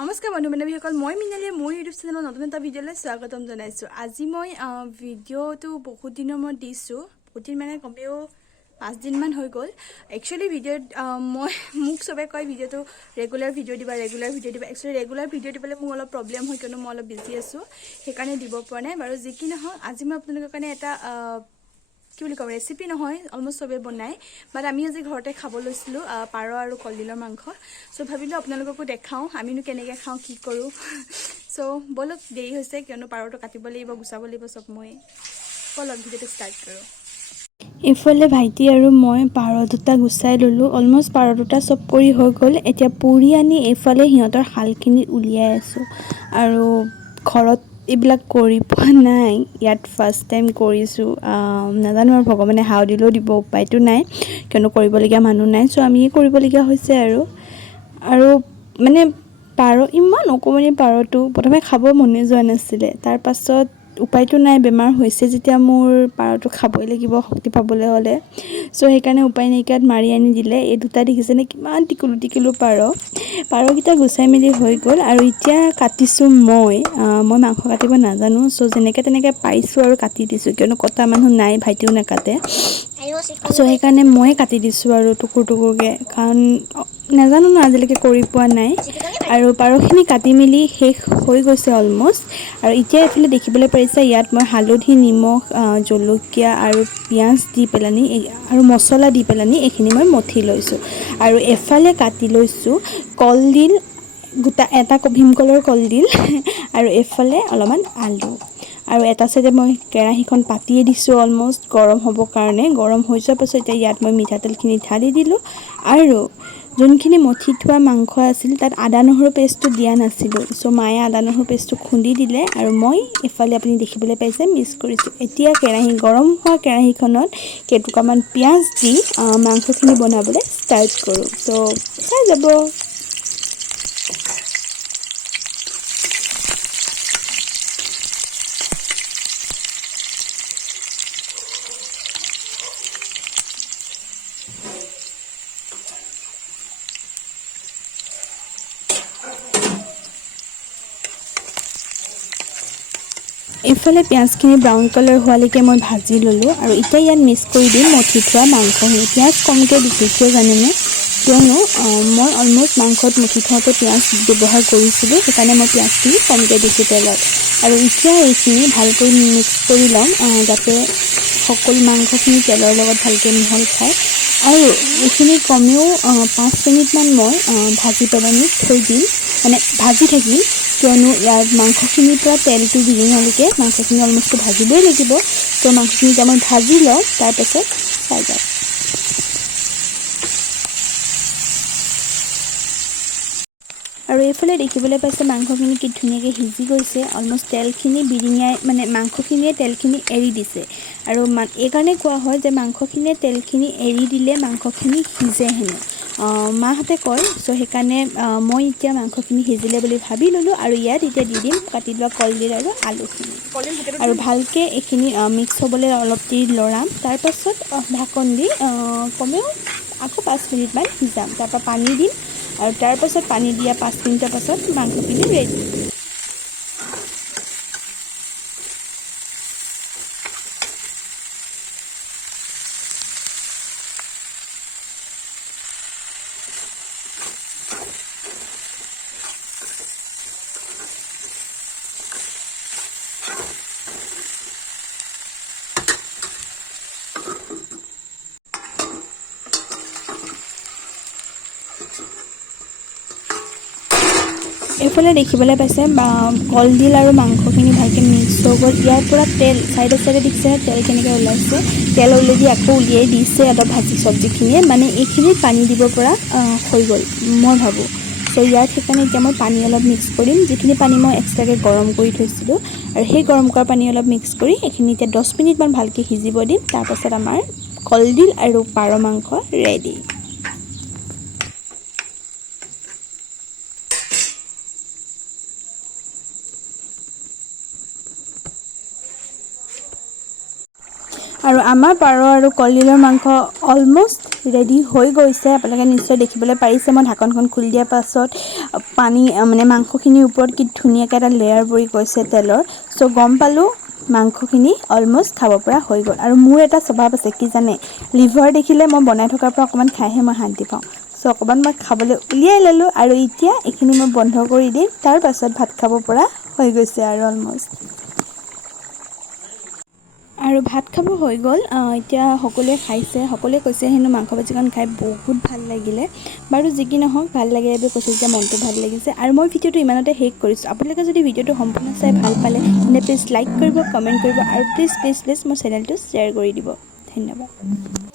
নমস্কাৰ বন্ধু বান্ধৱীসকল, মই মিনালীয়ে মোৰ ইউটিউব চেনেলৰ নতুন এটা ভিডিঅ'লৈ স্বাগতম জনাইছোঁ। আজি মই ভিডিঅ'টো বহুত দিনৰ মূৰত দিছোঁ। বহুত দিন মানে কমেও 5 দিনমান হৈ গ'ল। একচুৱেলি ভিডিঅ'ত মোক চবে কয় ভিডিঅ'টো ৰেগুলাৰ ভিডিঅ' দিবা। একচুৱেলি ৰেগুলাৰ ভিডিঅ' দিবলৈ মোৰ অলপ প্ৰব্লেম হয়, কিয়নো মই অলপ বিজি আছোঁ, সেইকাৰণে দিব পৰা নাই বাৰু। যি কি নহওক, আজি মই আপোনালোকৰ কাৰণে এটা কি বুলি ক'ম, ৰেচিপি নহয়, অলমষ্ট চবেই বনায়, বাট আমি আজি ঘৰতে খাব লৈছিলোঁ পাৰ আৰু কলডিলৰ মাংস। চ' ভাবিলোঁ আপোনালোককো দেখাওঁ আমিনো কেনেকৈ খাওঁ, কি কৰোঁ। চ' ব'লক, দেৰি হৈছে কিয়নো পাৰটো কাটিব লাগিব, গুচাব লাগিব চব মই। ব'লক ভিডিঅ'টো ষ্টাৰ্ট কৰোঁ। ইফালে ভাইটি আৰু মই পাৰ দুটা গুচাই ল'লোঁ। অলমষ্ট পাৰ দুটা চব কৰি হৈ গ'ল। এতিয়া পুৰি আনি এইফালে সিহঁতৰ শালখিনি উলিয়াই আছোঁ। আৰু ঘৰত এইবিলাক কৰি পোৱা নাই, ইয়াত ফাৰ্ষ্ট টাইম কৰিছোঁ। নাজানো আৰু ভগৱানে হাও দিলেও দিব, উপায়তো নাই, কিয়নো কৰিবলগীয়া মানুহ নাই। চ' আমিয়ে কৰিবলগীয়া হৈছে আৰু মানে পাৰ ইমান অকণমানি পাৰটো প্ৰথমে খাব মনে যোৱা নাছিলে। তাৰপাছত উপায়তো নাই, বেমাৰ হৈছে যেতিয়া মোৰ পাৰটো খাবই লাগিব শক্তি পাবলৈ হ'লে। চ' সেইকাৰণে উপায় নাইকিয়াত মাৰি আনি দিলে। এই দুটা দেখিছেনে কিমান টিকুলো টিকুলো পাৰকেইটা গুচাই মেলি হৈ গ'ল। আৰু এতিয়া কাটিছোঁ মই মাংস কাটিব নাজানো। চ' যেনেকৈ তেনেকৈ পাৰিছোঁ আৰু কাটি দিছোঁ, কিয়নো কটা মানুহ নাই, ভাইটিও নাকাটে। চ' সেইকাৰণে ময়ে কাটি দিছোঁ আৰু টুকুৰ টুকুৰকৈ, কাৰণ নাজানো ন, আজিলৈকে কৰি পোৱা নাই। আৰু পাৰখিনি কাটি মেলি শেষ হৈ গৈছে অলমষ্ট। আৰু এতিয়া এইফালে দেখিবলৈ পাৰিছে, ইয়াত মই হালধি, নিমখ, জলকীয়া আৰু পিঁয়াজ দি পেলানি আৰু মছলা দি পেলানি এইখিনি মই মঠি লৈছোঁ। আৰু এফালে কাটি লৈছোঁ কলডিল গোটা, এটা ভীমকলৰ কলডিল, আৰু এইফালে অলপমান আলু। আৰু এটা চাইডে মই কেৰাহীখন পাতিয়ে দিছোঁ অলমষ্ট গৰম হ'বৰ কাৰণে। গৰম হৈ যোৱাৰ পাছত এতিয়া ইয়াত মই মিঠাতেলখিনি ঢালি দিলোঁ। আৰু যোনখিনি মঠি থোৱা মাংস আছিল তাত আদা নহৰু পেষ্টটো দিয়া নাছিলোঁ। চ' মায়ে আদা নহৰু পেষ্টটো খুন্দি দিলে, আৰু মই এইফালে আপুনি দেখিবলৈ পাইছে মিক্স কৰিছোঁ। এতিয়া গৰম হোৱা কেৰাহীখনত কেইটুকুৰামান পিঁয়াজ দি মাংসখিনি বনাবলৈ ষ্টাৰ্ট কৰোঁ। চ' চাই যাব। এইফালে পিঁয়াজখিনি ব্ৰাউন কালাৰ হোৱালৈকে মই ভাজি ল'লোঁ। আৰু এতিয়া ইয়াত মিক্স কৰি দিম মঠি থোৱা মাংসখিনি। পিঁয়াজ কমকৈ দিছোঁ, কিয় জানেনে? কিয়নো মই অলমষ্ট মাংসত মঠি থওঁতে পিঁয়াজ ব্যৱহাৰ কৰিছিলোঁ, সেইকাৰণে মই পিঁয়াজখিনি কমকৈ দিছোঁ তেলত। আৰু এতিয়া এইখিনি ভালকৈ মিক্স কৰি ল'ম, যাতে সকলো মাংসখিনি তেলৰ লগত ভালকৈ মিহল খায়। আৰু এইখিনি কমেও 5 মিনিটমান মই ভাজি পেলাই থৈ দিম, মানে ভাজি থাকিম, কিয়নো ইয়াত মাংসখিনিৰ পৰা তেলটো বিৰিঙালৈকে মাংসখিনি অলমষ্ট ভাজিবই লাগিব। ত' মাংসখিনি এতিয়া মই ভাজি লওঁ, তাৰপাছত চাই যাওঁ। আৰু এইফালে দেখিবলৈ পাইছে মাংসখিনি কি ধুনীয়াকৈ সিজি গৈছে। অলমষ্ট তেলখিনি বিৰিঙাই, মানে মাংসখিনিয়ে তেলখিনি এৰি দিছে। আৰু এইকাৰণে কোৱা হয় যে মাংসখিনিয়ে তেলখিনি এৰি দিলে মাংসখিনি সিজে হেনো, মাহঁতে কয়। চ' সেইকাৰণে মই এতিয়া মাংসখিনি সিজিলে বুলি ভাবি ল'লোঁ। আৰু ইয়াত এতিয়া দি দিম কাটি লোৱা কলডিল আৰু আলুখিনি, আৰু ভালকৈ এইখিনি মিক্স হ'বলৈ অলপ দেৰি লৰাম। তাৰপাছত ঢাকন দি কমেও আকৌ 5 মিনিটমান সিজাম। তাৰপৰা পানী দিম, আৰু তাৰপাছত পানী দিয়া 5 মিনিটৰ পাছত মাংসখিনি ৰেডি। এইফালে দেখিবলৈ পাইছে কলডিল আৰু মাংসখিনি ভালকৈ মিক্স হৈ গ'ল। ইয়াৰ পৰা তেল চাইডে চাইডে দেখিছে তেল কেনেকৈ ওলাইছে। তেল অলৰেডি আকৌ উলিয়াই দিছে অলপ ভাজি চব্জিখিনিয়ে, মানে এইখিনিত পানী দিব পৰা হৈ গ'ল মই ভাবোঁ। চ' ইয়াত সেইকাৰণে এতিয়া মই পানী অলপ মিক্স কৰিম, যিখিনি পানী মই এক্সট্ৰাকৈ গৰম কৰি থৈছিলোঁ। আৰু সেই গৰম কৰা পানী অলপ মিক্স কৰি এইখিনি এতিয়া 10 মিনিটমান ভালকৈ সিজিব দিম। তাৰপাছত আমাৰ কলডিল আৰু পাৰ মাংস ৰেডি। আৰু আমাৰ পাৰ আৰু কলডিলৰ মাংস অলমষ্ট ৰেডি হৈ গৈছে আপোনালোকে নিশ্চয় দেখিবলৈ পাৰিছে মই ঢাকনখন খুলি দিয়াৰ পাছত পানী মানে মাংসখিনিৰ ওপৰত কি ধুনীয়াকৈ এটা লেয়াৰ পৰি গৈছে তেলৰ চ' গম পালোঁ মাংসখিনি অলমষ্ট খাব পৰা হৈ গ'ল আৰু মোৰ এটা স্বভাৱ আছে কি জানে লিভাৰ দেখিলে মই বনাই থকাৰ পৰা অকণমান খাইহে মই শান্তি পাওঁ চ' অকণমান মই খাবলৈ উলিয়াই ল'লোঁ আৰু এতিয়া এইখিনি মই বন্ধ কৰি দিম তাৰ পাছত ভাত খাব পৰা হৈ গৈছে আৰু অলমষ্ট আৰু ভাত খাব হৈ গ'ল এতিয়া সকলোৱে খাইছে সকলোৱে কৈছে হেনো মাংস ভাজিখন খাই বহুত ভাল লাগিলে বাৰু যি কি নহওক ভাল লাগিলে বুলি কৈছে যেতিয়া মনটো ভাল লাগিছে আৰু মই ভিডিঅ'টো ইমানতে শেষ কৰিছোঁ আপোনালোকে যদি ভিডিঅ'টো সম্পূৰ্ণ চাই ভাল পালে তেন্তে প্লিজ লাইক কৰিব কমেণ্ট কৰিব আৰু প্লিজ মোৰ চেনেলটো শ্বেয়াৰ কৰি দিব ধন্যবাদ